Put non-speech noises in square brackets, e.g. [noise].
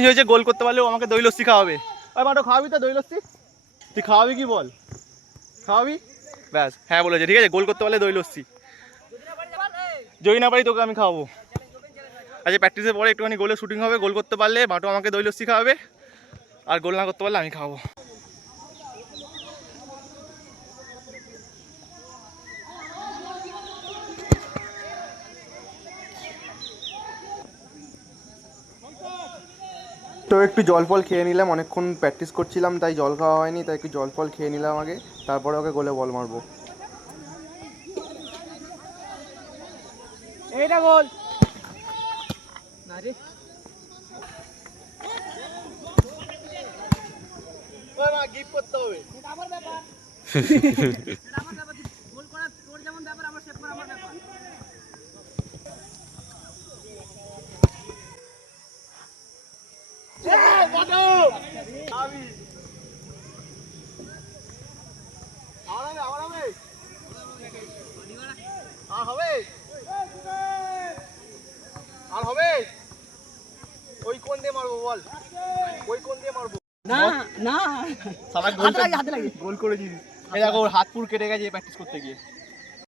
হয়েছে, গোল করতে পারলেও আমাকে দই লস্যি খাওয়াবে। ওই মাটো খাওয়াবি তো দই লস্যি? তুই খাওয়াবি কি বল? খাওয়াবি? ব্যাস হ্যাঁ বলেছে, ঠিক আছে, গোল করতে পারলে দই লস্যি। যদি না পারি তোকে আমি খাওয়াবো। আচ্ছা প্র্যাকটিসের পরে একটুখানি গোলে শুটিং হবে, গোল করতে পারলে মাটো আমাকে দই লস্যি খাওয়াবে, আর গোল না করতে পারলে আমি খাওয়াবো। তো একটু জল ফল খেয়ে নিলাম অনেকক্ষণ প্র্যাকটিস করছিলাম তাই জল খাওয়া হয়নি তাই একটু জল ফল খেয়ে নিলাম আগে তারপরে ওকে গোলে বল মারবো। এইটা গোল। না রে। গিফট করতে হবে। [laughs] আর হবে আর হবে ওই কোন দিয়ে মারবো বল ওই কোন দিয়ে মারবো না না গোল করেছিস এই দেখো ওর হাত পুর কেটে গেছে প্র্যাকটিস করতে গিয়ে।